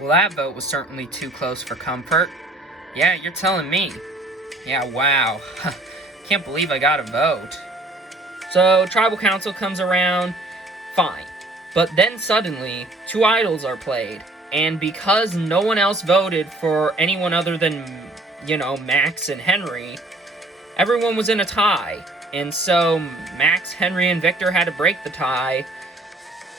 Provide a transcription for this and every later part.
Well, that vote was certainly too close for comfort. Yeah, you're telling me. Yeah, wow. Can't believe I got a vote. So, tribal council comes around, fine. But then suddenly, two idols are played. And because no one else voted for anyone other than, Max and Henry, everyone was in a tie. And so, Max, Henry, and Victor had to break the tie.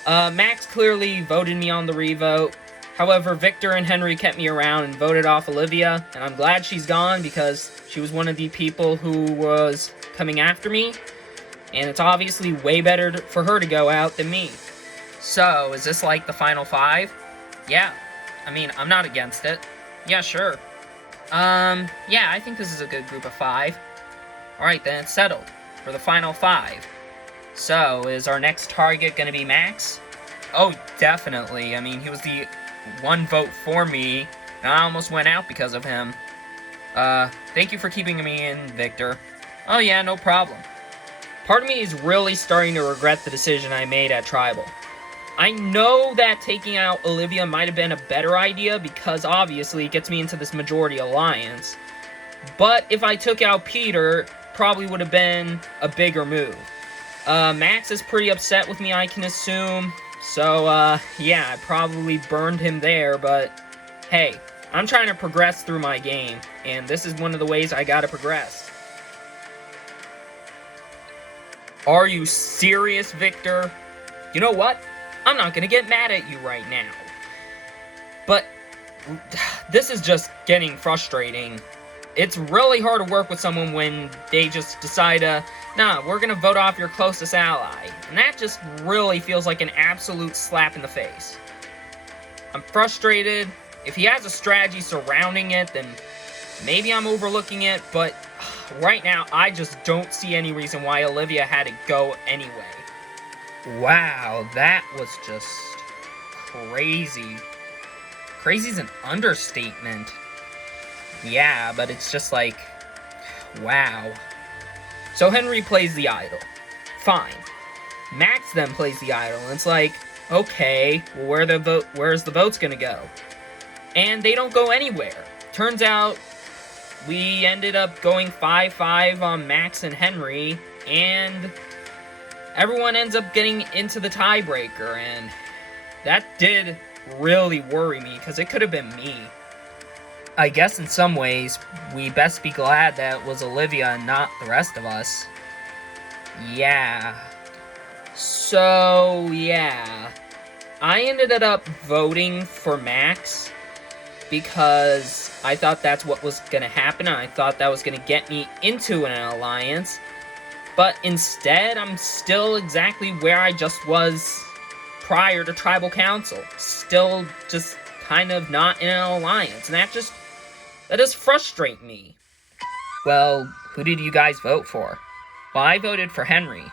Max clearly voted me on the revote. However, Victor and Henry kept me around and voted off Olivia, and I'm glad she's gone because she was one of the people who was coming after me, and it's obviously way better for her to go out than me. So, is this like the final five? Yeah. I mean, I'm not against it. Yeah, sure. Yeah, I think this is a good group of five. Alright, then it's settled for the final five. So, is our next target gonna be Max? Oh, definitely. I mean, he was the one vote for me, and I almost went out because of him. Thank you for keeping me in, Victor. Oh yeah, no problem. Part of me is really starting to regret the decision I made at Tribal. I know that taking out Olivia might have been a better idea because obviously it gets me into this majority alliance. But if I took out Peter, probably would have been a bigger move. Max is pretty upset with me, I can assume. So, yeah, I probably burned him there, but hey, I'm trying to progress through my game, and this is one of the ways I gotta progress. Are you serious, Victor? You know what? I'm not gonna get mad at you right now. But this is just getting frustrating. It's really hard to work with someone when they just decide nah, we're gonna vote off your closest ally. And that just really feels like an absolute slap in the face. I'm frustrated. If he has a strategy surrounding it, then maybe I'm overlooking it, but right now, I just don't see any reason why Olivia had to go anyway. Wow, that was just crazy. Crazy's an understatement. Yeah, but it's just like, wow. So Henry plays the idol. Fine. Max then plays the idol, and it's like, okay, well, where's the votes gonna go? And they don't go anywhere. Turns out, we ended up going 5-5 on Max and Henry, and everyone ends up getting into the tiebreaker, and that did really worry me, because it could have been me. I guess in some ways, we best be glad that it was Olivia and not the rest of us. Yeah. So, yeah. I ended up voting for Max because I thought that's what was gonna happen, and I thought that was gonna get me into an alliance. But instead, I'm still exactly where I just was prior to Tribal Council. Still just kind of not in an alliance, and that does frustrate me. Well, who did you guys vote for? Well, I voted for Henry.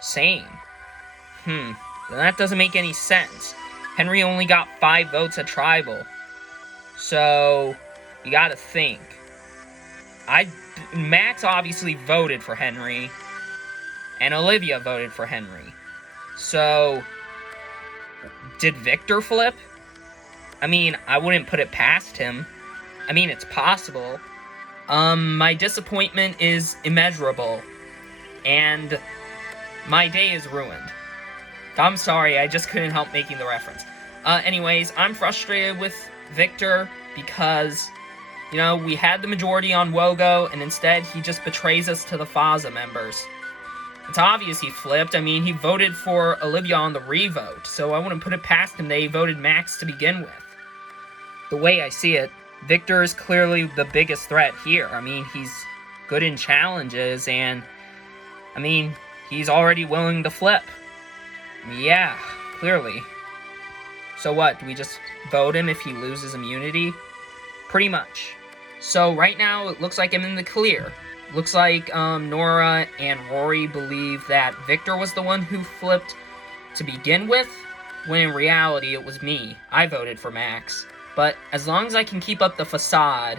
Same. Then that doesn't make any sense. Henry only got 5 votes at Tribal. So, you gotta think. Max obviously voted for Henry, and Olivia voted for Henry. So, did Victor flip? I mean, I wouldn't put it past him. I mean, it's possible. My disappointment is immeasurable, and my day is ruined. I'm sorry, I just couldn't help making the reference. Anyways, I'm frustrated with Victor because, we had the majority on Wogo, and instead he just betrays us to the FAZA members. It's obvious he flipped. I mean, he voted for Olivia on the revote, so I wouldn't put it past him that he voted Max to begin with. The way I see it, Victor is clearly the biggest threat here. I mean, he's good in challenges, and, he's already willing to flip. Yeah, clearly. So what, do we just vote him if he loses immunity? Pretty much. So right now, it looks like I'm in the clear. Looks like Nora and Rory believe that Victor was the one who flipped to begin with, when in reality it was me. I voted for Max. But as long as I can keep up the facade,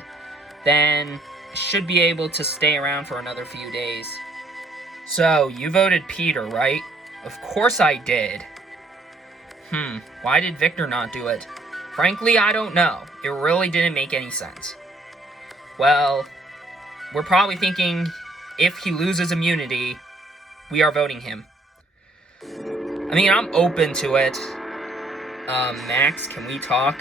then I should be able to stay around for another few days. So, you voted Peter, right? Of course I did. Why did Victor not do it? Frankly, I don't know. It really didn't make any sense. Well, we're probably thinking if he loses immunity, we are voting him. I mean, I'm open to it. Max, can we talk?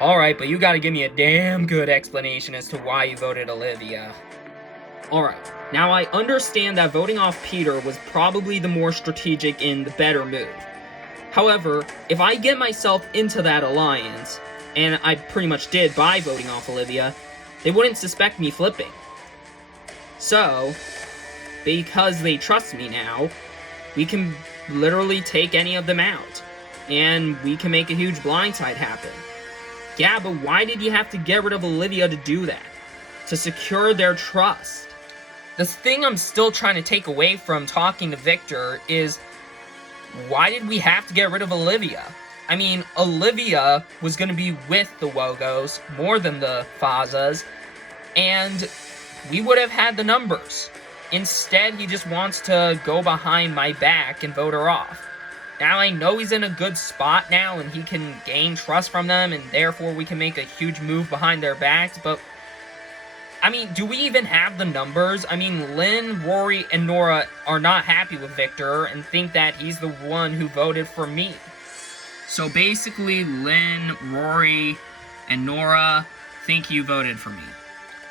Alright, but you gotta give me a damn good explanation as to why you voted Olivia. Alright, now I understand that voting off Peter was probably the more strategic and the better move. However, if I get myself into that alliance, and I pretty much did by voting off Olivia, they wouldn't suspect me flipping. So, because they trust me now, we can literally take any of them out, and we can make a huge blindside happen. Yeah, but why did you have to get rid of Olivia to do that? To secure their trust. The thing I'm still trying to take away from talking to Victor is, why did we have to get rid of Olivia? I mean, Olivia was going to be with the Wogos more than the Fazas, and we would have had the numbers. Instead, he just wants to go behind my back and vote her off. Now I know he's in a good spot now and he can gain trust from them and therefore we can make a huge move behind their backs, but I mean, do we even have the numbers? I mean, Lynn, Rory, and Nora are not happy with Victor and think that he's the one who voted for me. So basically, Lynn, Rory, and Nora think you voted for me.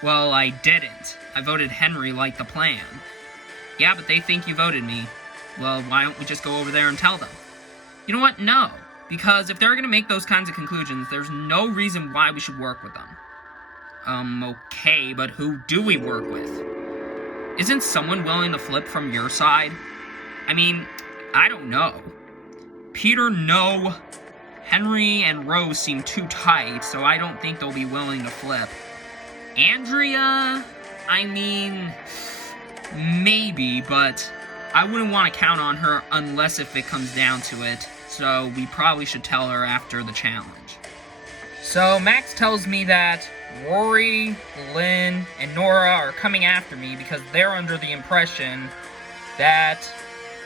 Well, I didn't. I voted Henry like the plan. Yeah, but they think you voted me. Well, why don't we just go over there and tell them? You know what? No. Because if they're going to make those kinds of conclusions, there's no reason why we should work with them. Okay, but who do we work with? Isn't someone willing to flip from your side? I mean, I don't know. Peter, no. Henry and Rose seem too tight, so I don't think they'll be willing to flip. Andrea? I mean, maybe, but I wouldn't want to count on her unless if it comes down to it, so we probably should tell her after the challenge. So Max tells me that Rory, Lynn, and Nora are coming after me because they're under the impression that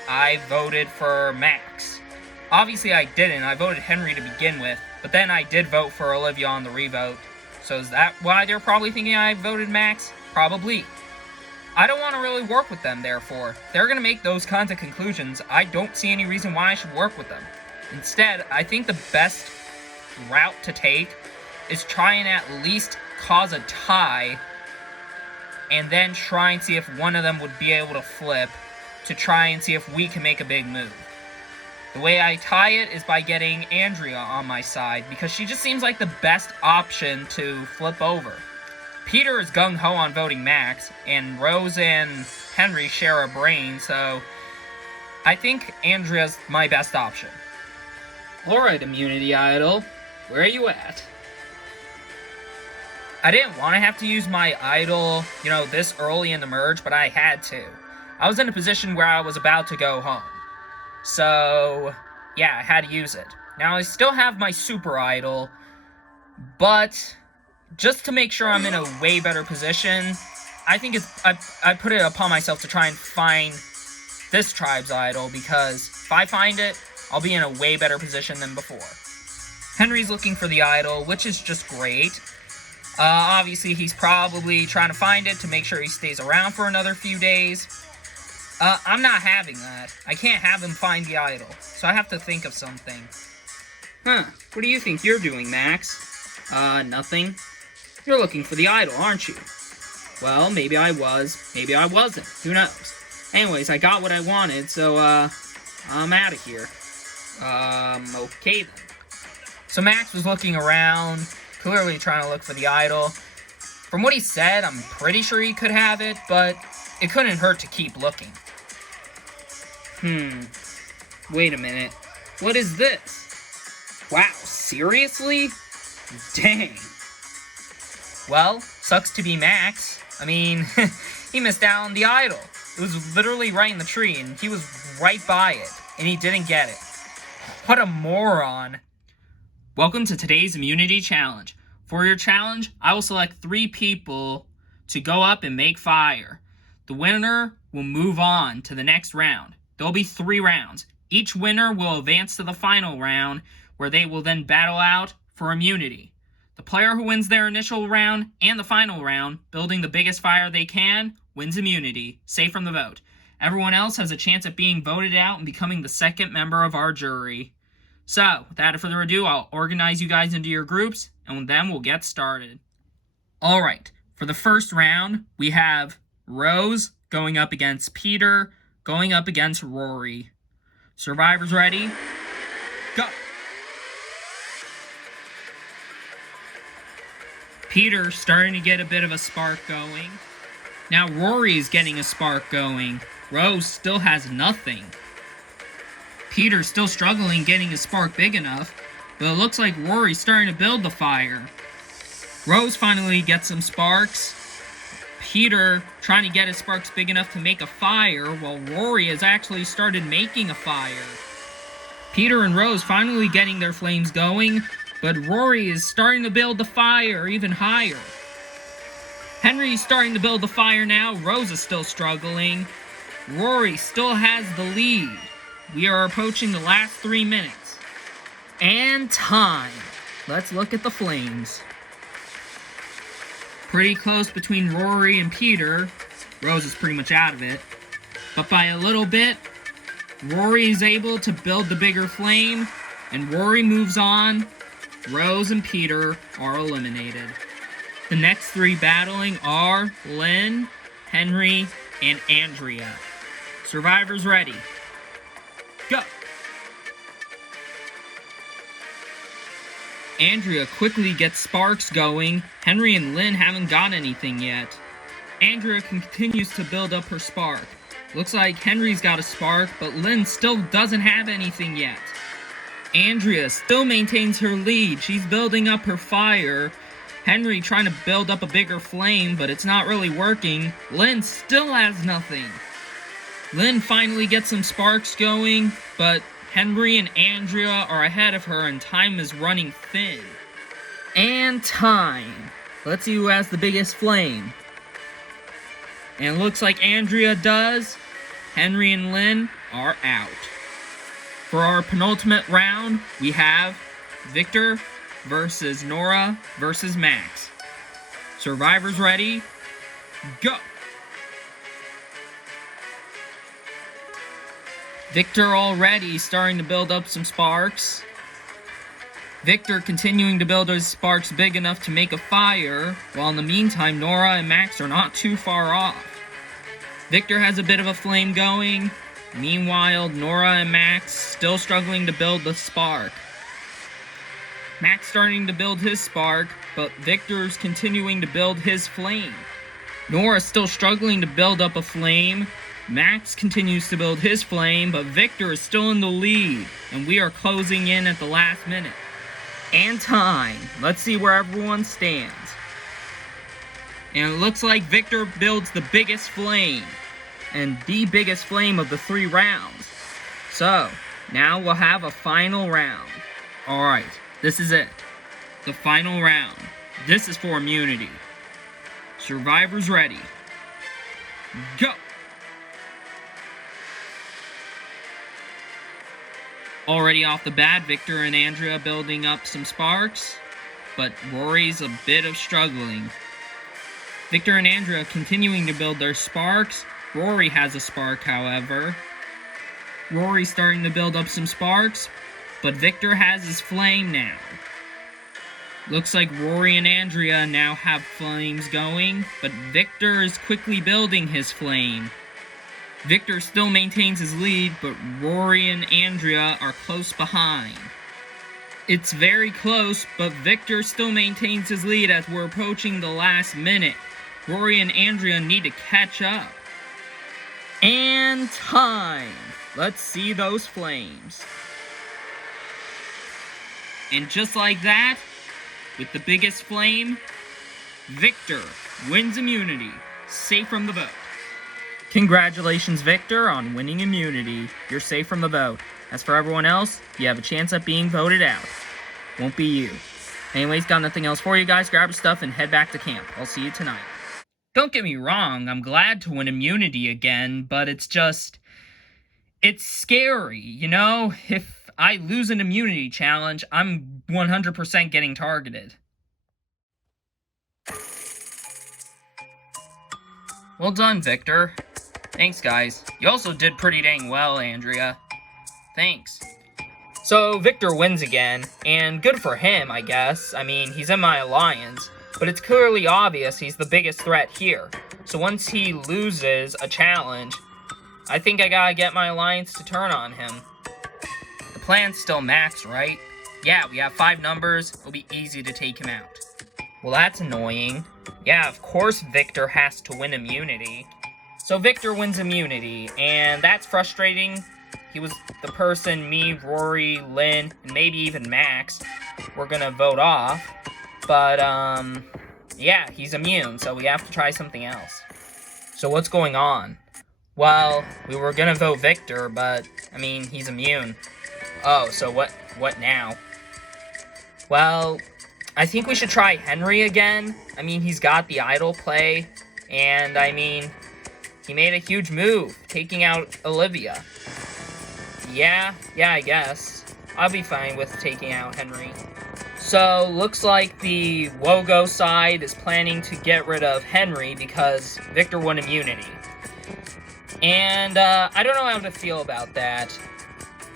I voted for Max. Obviously I didn't. I voted Henry to begin with, but then I did vote for Olivia on the revote. So is that why they're probably thinking I voted Max? Probably. I don't want to really work with them, therefore. They're going to make those kinds of conclusions. I don't see any reason why I should work with them. Instead, I think the best route to take is try and at least cause a tie and then try and see if one of them would be able to flip to try and see if we can make a big move. The way I tie it is by getting Andrea on my side because she just seems like the best option to flip over. Peter is gung-ho on voting Max, and Rose and Henry share a brain, so I think Andrea's my best option. Alright, Immunity Idol, where are you at? I didn't want to have to use my idol, this early in the merge, but I had to. I was in a position where I was about to go home. So, yeah, I had to use it. Now, I still have my super idol, but just to make sure I'm in a way better position, I think I put it upon myself to try and find this tribe's idol, because if I find it, I'll be in a way better position than before. Henry's looking for the idol, which is just great. Obviously, he's probably trying to find it to make sure he stays around for another few days. I'm not having that. I can't have him find the idol, so I have to think of something. What do you think you're doing, Max? Nothing. You're looking for the idol, aren't you? Well, maybe I was, maybe I wasn't. Who knows? Anyways, I got what I wanted, so, I'm out of here. Okay then. So Max was looking around, clearly trying to look for the idol. From what he said, I'm pretty sure he could have it, but it couldn't hurt to keep looking. Wait a minute. What is this? Wow, seriously? Dang. Well, sucks to be Max. I mean, he missed out on the idol. It was literally right in the tree, and he was right by it, and he didn't get it. What a moron. Welcome to today's Immunity Challenge. For your challenge, I will select 3 people to go up and make fire. The winner will move on to the next round. There will be 3 rounds. Each winner will advance to the final round, where they will then battle out for immunity. The player who wins their initial round and the final round, building the biggest fire they can, wins immunity, safe from the vote. Everyone else has a chance at being voted out and becoming the second member of our jury. So, without further ado, I'll organize you guys into your groups, and then we'll get started. Alright, for the first round, we have Rose going up against Peter, going up against Rory. Survivors ready? Go! Peter starting to get a bit of a spark going. Now Rory's getting a spark going. Rose still has nothing. Peter's still struggling getting a spark big enough, but it looks like Rory's starting to build the fire. Rose finally gets some sparks. Peter trying to get his sparks big enough to make a fire, while Rory has actually started making a fire. Peter and Rose finally getting their flames going, but Rory is starting to build the fire even higher. Henry's starting to build the fire now. Rose is still struggling. Rory still has the lead. We are approaching the last 3 minutes. And time. Let's look at the flames. Pretty close between Rory and Peter. Rose is pretty much out of it. But by a little bit, Rory is able to build the bigger flame, and Rory moves on. Rose and Peter are eliminated. The next 3 battling are Lynn, Henry, and Andrea. Survivors ready. Go! Andrea quickly gets sparks going. Henry and Lynn haven't got anything yet. Andrea continues to build up her spark. Looks like Henry's got a spark, but Lynn still doesn't have anything yet. Andrea still maintains her lead. She's building up her fire. Henry trying to build up a bigger flame, but it's not really working. Lynn still has nothing. Lynn finally gets some sparks going, but Henry and Andrea are ahead of her and time is running thin. And time. Let's see who has the biggest flame. And it looks like Andrea does. Henry and Lynn are out. For our penultimate round, we have Victor versus Nora versus Max. Survivors ready? Go! Victor already starting to build up some sparks. Victor continuing to build his sparks big enough to make a fire, while in the meantime Nora and Max are not too far off. Victor has a bit of a flame going. Meanwhile, Nora and Max still struggling to build the spark. Max starting to build his spark, but Victor's continuing to build his flame. Nora's still struggling to build up a flame. Max continues to build his flame, but Victor is still in the lead, and we are closing in at the last minute. And time. Let's see where everyone stands. And it looks like Victor builds the biggest flame, and the biggest flame of the 3 rounds. So, now we'll have a final round. Alright, this is it. The final round. This is for immunity. Survivors ready. Go! Already off the bat, Victor and Andrea building up some sparks, but Rory's a bit of struggling. Victor and Andrea continuing to build their sparks. Rory has a spark, however. Rory's starting to build up some sparks, but Victor has his flame now. Looks like Rory and Andrea now have flames going, but Victor is quickly building his flame. Victor still maintains his lead, but Rory and Andrea are close behind. It's very close, but Victor still maintains his lead as we're approaching the last minute. Rory and Andrea need to catch up. And time! Let's see those flames. And just like that, with the biggest flame, Victor wins immunity, safe from the vote. Congratulations, Victor, on winning immunity. You're safe from the vote. As for everyone else, you have a chance at being voted out. Won't be you. Anyways, got nothing else for you guys. Grab your stuff and head back to camp. I'll see you tonight. Don't get me wrong, I'm glad to win immunity again, but it's scary, you know? If I lose an immunity challenge, I'm 100% getting targeted. Well done, Victor. Thanks, guys. You also did pretty dang well, Andrea. Thanks. So, Victor wins again, and good for him, I guess. I mean, he's in my alliance, but it's clearly obvious he's the biggest threat here. So once he loses a challenge, I think I gotta get my alliance to turn on him. The plan's still Max, right? Yeah, we have 5 numbers, it'll be easy to take him out. Well, that's annoying. Yeah, of course Victor has to win immunity. So Victor wins immunity, and that's frustrating. He was the person me, Rory, Lynn, and maybe even Max were gonna vote off. But, yeah, he's immune, so we have to try something else. So what's going on? Well, we were gonna vote Victor, but, I mean, he's immune. Oh, so what now? Well, I think we should try Henry again. I mean, he's got the idol play, and, I mean, he made a huge move, taking out Olivia. Yeah, I guess. I'll be fine with taking out Henry. So, looks like the Wogo side is planning to get rid of Henry because Victor won immunity. And, I don't know how to feel about that.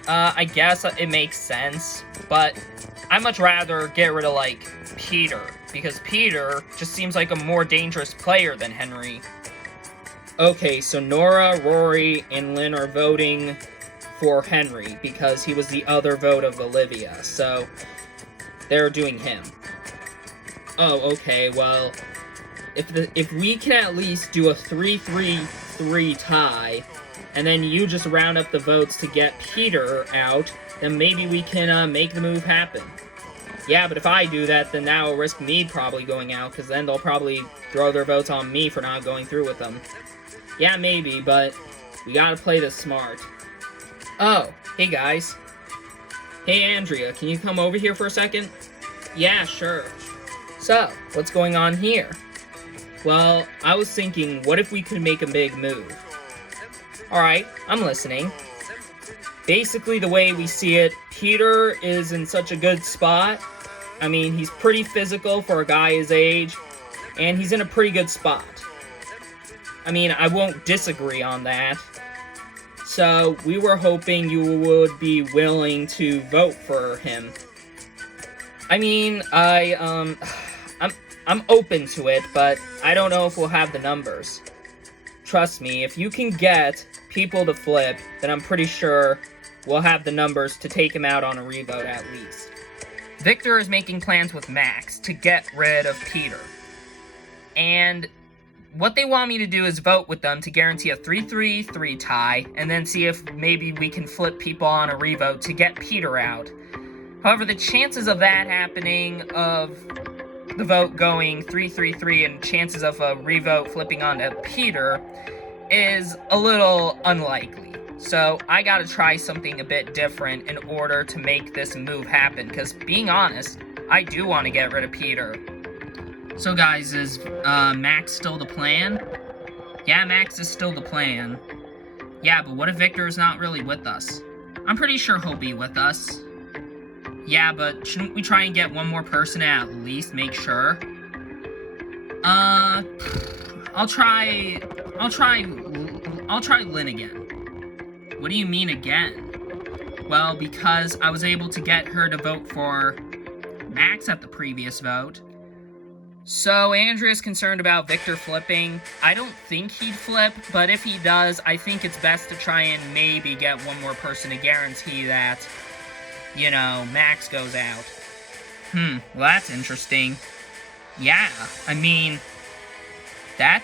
I guess it makes sense, but I'd much rather get rid of, like, Peter, because Peter just seems like a more dangerous player than Henry. Okay, so Nora, Rory, and Lynn are voting for Henry, because he was the other vote of Olivia, so they're doing him. Oh, okay, well, if we can at least do a 3-3-3 tie, and then you just round up the votes to get Peter out, then maybe we can make the move happen. Yeah, but if I do that, then that will risk me probably going out, because then they'll probably throw their votes on me for not going through with them. Yeah, maybe, but we gotta play this smart. Oh, hey guys. Hey Andrea, can you come over here for a second? Yeah, sure. So, what's going on here? Well, I was thinking, what if we could make a big move? Alright, I'm listening. Basically, the way we see it, Peter is in such a good spot. I mean, he's pretty physical for a guy his age, and he's in a pretty good spot. I mean, I won't disagree on that. So, we were hoping you would be willing to vote for him. I mean, I'm open to it, but I don't know if we'll have the numbers. Trust me, if you can get people to flip, then I'm pretty sure we'll have the numbers to take him out on a revote at least. Victor is making plans with Max to get rid of Peter. And what they want me to do is vote with them to guarantee a 3-3-3 tie, and then see if maybe we can flip people on a revote to get Peter out. However, the chances of that happening, of the vote going 3-3-3, and chances of a revote flipping onto Peter, is a little unlikely. So, I gotta try something a bit different in order to make this move happen, because being honest, I do want to get rid of Peter. So guys, is Max still the plan? Yeah, Max is still the plan. Yeah, but what if Victor is not really with us? I'm pretty sure he'll be with us. Yeah, but shouldn't we try and get one more person to at least make sure? I'll try Lynn again. What do you mean again? Well, because I was able to get her to vote for Max at the previous vote. So, Andrea's concerned about Victor flipping. I don't think he'd flip, but if he does, I think it's best to try and maybe get one more person to guarantee that, you know, Max goes out. Well, that's interesting. Yeah, I mean, that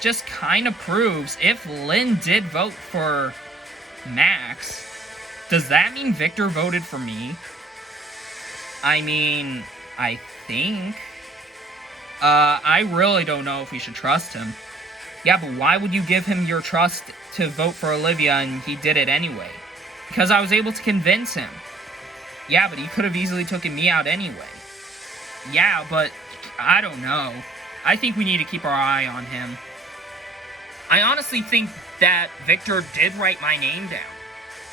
just kind of proves if Lynn did vote for Max, does that mean Victor voted for me? I mean, I think. I really don't know if we should trust him. Yeah, but why would you give him your trust to vote for Olivia and he did it anyway? Because I was able to convince him. Yeah, but he could have easily taken me out anyway. Yeah, but I don't know. I think we need to keep our eye on him. I honestly think that Victor did write my name down.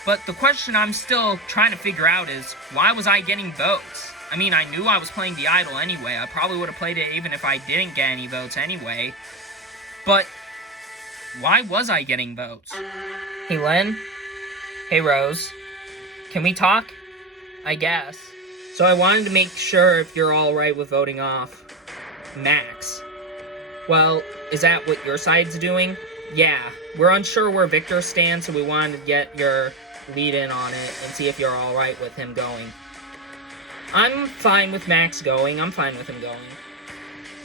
But the question I'm still trying to figure out is, why was I getting votes? I mean, I knew I was playing the idol anyway. I probably would have played it even if I didn't get any votes anyway. But why was I getting votes? Hey, Lynn? Hey, Rose? Can we talk? I guess. So I wanted to make sure if you're alright with voting off Max. Well, is that what your side's doing? Yeah, we're unsure where Victor stands, so we wanted to get your lead in on it and see if you're alright with him going. I'm fine with Max going. I'm fine with him going.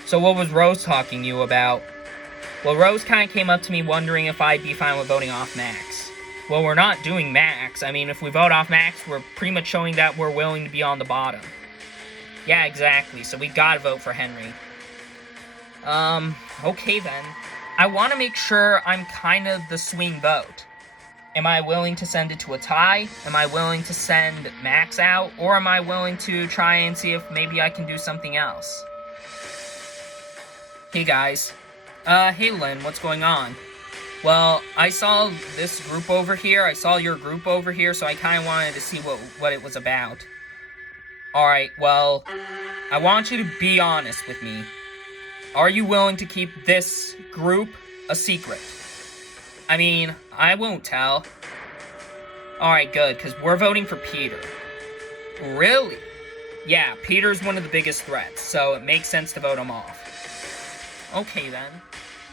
So what was Rose talking to you about? Well, Rose kind of came up to me wondering if I'd be fine with voting off Max. Well, we're not doing Max. I mean, if we vote off Max, we're pretty much showing that we're willing to be on the bottom. Yeah, exactly. So we gotta vote for Henry. Okay then. I want to make sure I'm kind of the swing vote. Am I willing to send it to a tie? Am I willing to send Max out? Or am I willing to try and see if maybe I can do something else? Hey guys. Hey Lynn, what's going on? Well, I saw this group over here. I saw your group over here, so I kind of wanted to see what it was about. Alright, well, I want you to be honest with me. Are you willing to keep this group a secret? I mean, I won't tell. Alright, good, because we're voting for Peter. Really? Yeah, Peter's one of the biggest threats, so it makes sense to vote him off. Okay, then.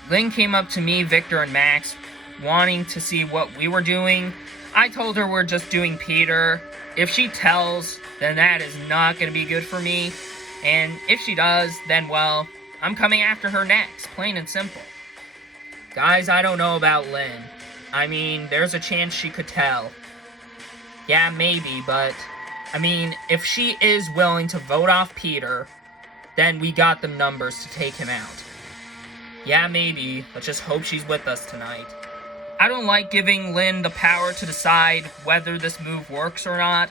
Lynn came up to me, Victor, and Max, wanting to see what we were doing. I told her we're just doing Peter. If she tells, then that is not going to be good for me. And if she does, then, well, I'm coming after her next, plain and simple. Guys, I don't know about Lynn. I mean, there's a chance she could tell. Yeah, maybe, but, I mean, if she is willing to vote off Peter, then we got the numbers to take him out. Yeah, maybe. Let's just hope she's with us tonight. I don't like giving Lynn the power to decide whether this move works or not,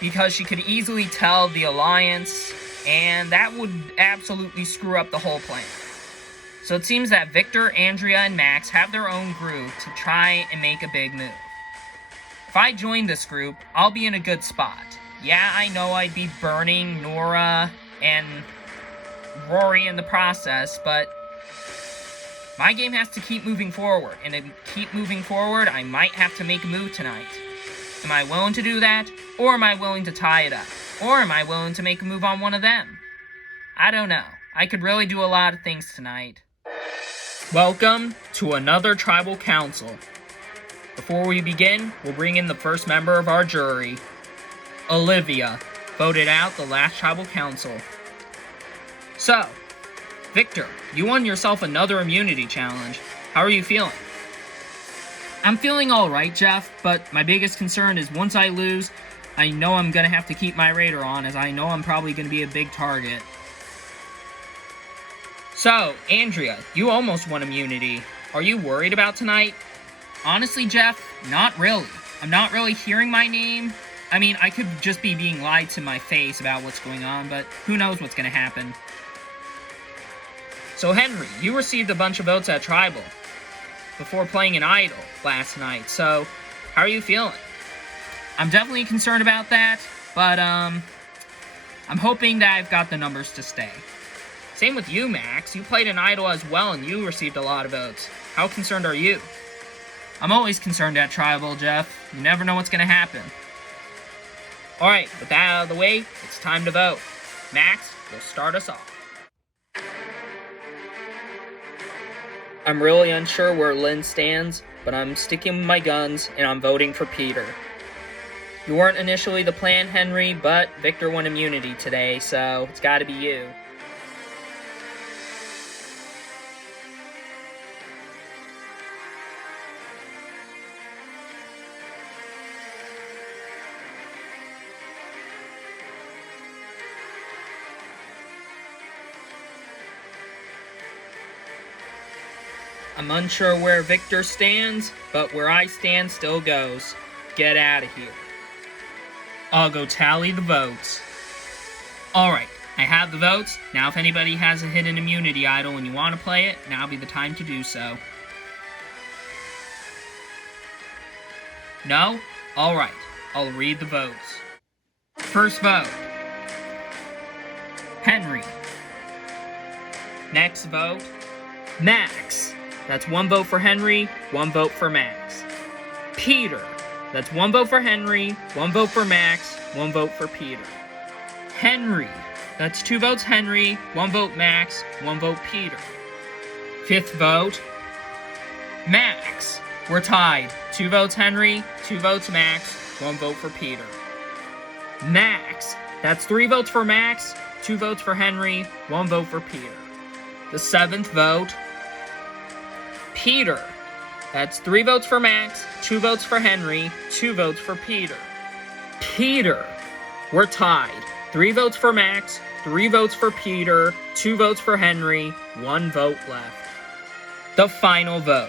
because she could easily tell the Alliance, and that would absolutely screw up the whole plan. So it seems that Victor, Andrea, and Max have their own group to try and make a big move. If I join this group, I'll be in a good spot. Yeah, I know I'd be burning Nora and Rory in the process, but my game has to keep moving forward, and to keep moving forward, I might have to make a move tonight. Am I willing to do that, or am I willing to tie it up? Or am I willing to make a move on one of them? I don't know. I could really do a lot of things tonight. Welcome to another tribal council. Before we begin, we'll bring in the first member of our jury. Olivia voted out the last tribal council. So, Victor, you won yourself another immunity challenge. How are you feeling? I'm feeling alright, Jeff, but my biggest concern is once I lose, I know I'm gonna have to keep my radar on, as I know I'm probably gonna be a big target. So, Andrea, you almost won immunity. Are you worried about tonight? Honestly, Jeff, not really. I'm not really hearing my name. I mean, I could just be being lied to my face about what's going on, but who knows what's gonna happen. So Henry, you received a bunch of votes at Tribal before playing an idol last night, so how are you feeling? I'm definitely concerned about that, but I'm hoping that I've got the numbers to stay. Same with you, Max. You played an idol as well and you received a lot of votes. How concerned are you? I'm always concerned at Tribal, Jeff. You never know what's gonna happen. Alright, with that out of the way, it's time to vote. Max, you'll start us off. I'm really unsure where Lynn stands, but I'm sticking with my guns, and I'm voting for Peter. You weren't initially the plan, Henry, but Victor won immunity today, so it's gotta be you. I'm unsure where Victor stands, but where I stand still goes. Get out of here. I'll go tally the votes. Alright, I have the votes. Now if anybody has a hidden immunity idol and you want to play it, now be the time to do so. No? Alright, I'll read the votes. First vote, Henry. Next vote, Max. That's 1 vote for Henry, 1 vote for Max. Peter. That's 1 vote for Henry, 1 vote for Max, 1 vote for Peter. Henry. That's 2 votes Henry, 1 vote Max, 1 vote Peter. Fifth vote, Max. We're tied. 2 votes Henry, 2 votes Max, 1 vote for Peter. Max. That's 3 votes for Max, 2 votes for Henry, 1 vote for Peter. The 7th vote, Peter. That's 3 votes for Max, 2 votes for Henry, 2 votes for Peter. Peter. We're tied. 3 votes for Max, 3 votes for Peter, 2 votes for Henry, 1 vote left. The final vote.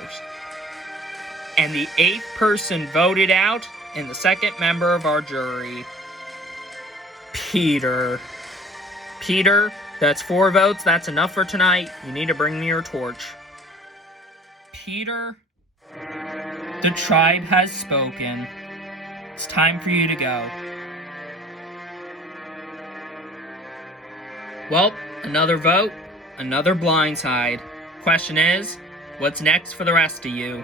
And the 8th person voted out, and the 2nd member of our jury, Peter. Peter, that's 4 votes. That's enough for tonight. You need to bring me your torch. Peter, the tribe has spoken. It's time for you to go. Well, another vote, another blindside. Question is, what's next for the rest of you?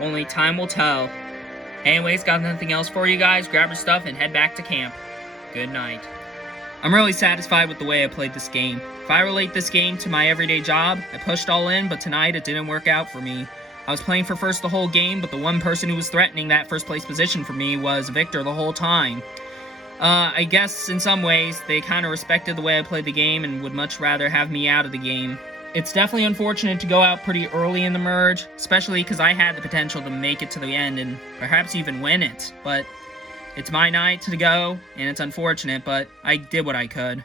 Only time will tell. Anyways, got nothing else for you guys. Grab your stuff and head back to camp. Good night. I'm really satisfied with the way I played this game. If I relate this game to my everyday job, I pushed all in, but tonight it didn't work out for me. I was playing for first the whole game, but the one person who was threatening that first place position for me was Victor the whole time. I guess in some ways, they kind of respected the way I played the game and would much rather have me out of the game. It's definitely unfortunate to go out pretty early in the merge, especially because I had the potential to make it to the end and perhaps even win it, but it's my night to go, and it's unfortunate, but I did what I could.